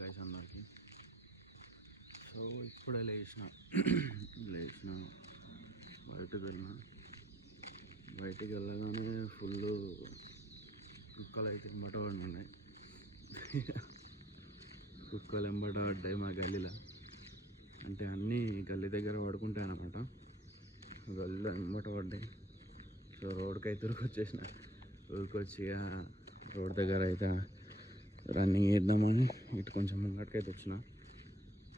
Guys అందరికి. So ఇప్పుడే లేచిన బయటికి వెళ్ళగానే ఫుల్ కుక్కలు అయితే ఎంబట పడినాయి. కుక్కలు ఎంబట పడ్డాయి మా గల్లీలో. అంటే అన్నీ గల్లీ దగ్గర పడుకుంటాయి అన్నమాట. గల్లీలో ఎంబట పడ్డాయి. సో రోడ్కి అయితే ఊరికొచ్చేసిన. ఊరికొచ్చి రోడ్ దగ్గర అయితే రన్నింగ్ చేద్దామని ఇటు కొంచెం ముంగటికైతే వచ్చిన.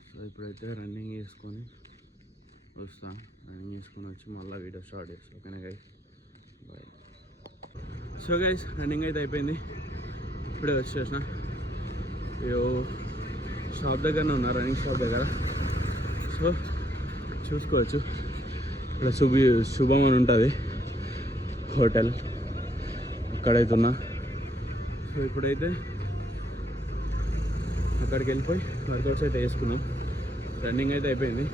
సో ఇప్పుడైతే రన్నింగ్ చేసుకొని వస్తాను. రన్నింగ్ చేసుకొని వచ్చి మళ్ళీ వీడియో స్టార్ట్ చేస్తాను. ఓకేనా guys, bye. So guys running అయితే అయిపోయింది. ఇప్పుడే వచ్చేసిన. షాప్ దగ్గరనే ఉన్నా, రన్నింగ్ షాప్ దగ్గర. సో చూసుకోవచ్చు ఇక్కడ శుభం అని ఉంటుంది హోటల్, అక్కడైతే ఉన్నా. సో ఇప్పుడైతే అక్కడికి వెళ్ళిపోయి వర్కౌట్స్ అయితే వేసుకున్నాం. రన్నింగ్ అయితే అయిపోయింది.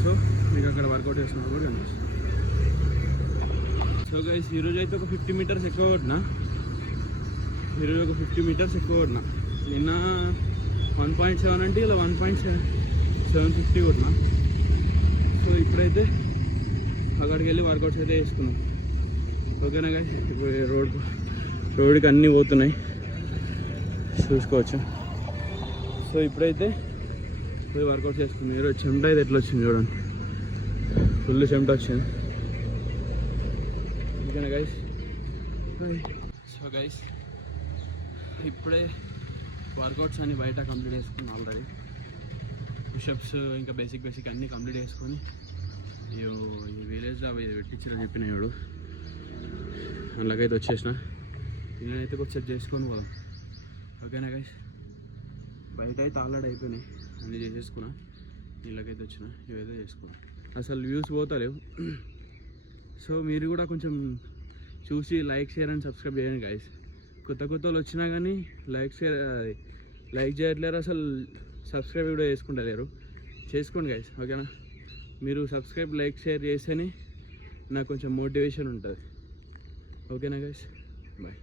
సో మీకు అక్కడ వర్కౌట్ చేస్తున్నాం కూడా కనిపిస్తుంది. సో గైస్ ఈరోజు అయితే ఒక 50 మీటర్స్ ఎక్కువ కొట్టినా. నిన్న 1.7 అంటే ఇలా 1.750 కొట్టినా. సో ఇప్పుడైతే అక్కడికి వెళ్ళి వర్కౌట్స్ అయితే వేసుకున్నాం. ఓకేనా గైస్, ఇప్పుడు రోడ్కి అన్నీ పోతున్నాయి చూసుకోవచ్చు. సో ఇప్పుడైతే పోయి వర్కౌట్ చేసుకున్నాం. ఈరోజు చెమట అయితే ఎట్లా వచ్చింది చూడండి, ఫుల్ చెమట వచ్చింది. ఓకేనా గైస్. సో గైస్ ఇప్పుడే వర్కౌట్స్ అన్ని బయట కంప్లీట్ చేసుకున్నాం ఆల్రెడీ. పుషప్స్ ఇంకా బేసిక్ అన్నీ కంప్లీట్ చేసుకొని ఈ విలేజ్లో అవి పెట్టించిన చెప్పిన ఇప్పుడు అందులోకైతే వచ్చేసిన. నేనైతే కొంచెం చేసుకొని పోదాం. ఓకేనా గైస్, బయట అయితే ఆల్రెడీ అయిపోయినాయి, అన్నీ చేసేసుకున్నా. నీళ్ళకైతే వచ్చిన, ఇవైతే చేసుకున్నా. అసలు వ్యూస్ పోతలేవు. సో మీరు కూడా కొంచెం చూసి లైక్ షేర్ అండ్ సబ్స్క్రైబ్ చేయండి గైస్. కొత్త వాళ్ళు వచ్చినా కానీ లైక్ చేయట్లేరు, అసలు సబ్స్క్రైబ్ కూడా చేసుకుంటలేరు. చేసుకోండి గైస్, ఓకేనా. మీరు సబ్స్క్రైబ్ లైక్ షేర్ చేస్తేనే నాకు కొంచెం మోటివేషన్ ఉంటుంది. ఓకేనా గైస్, బాయ్.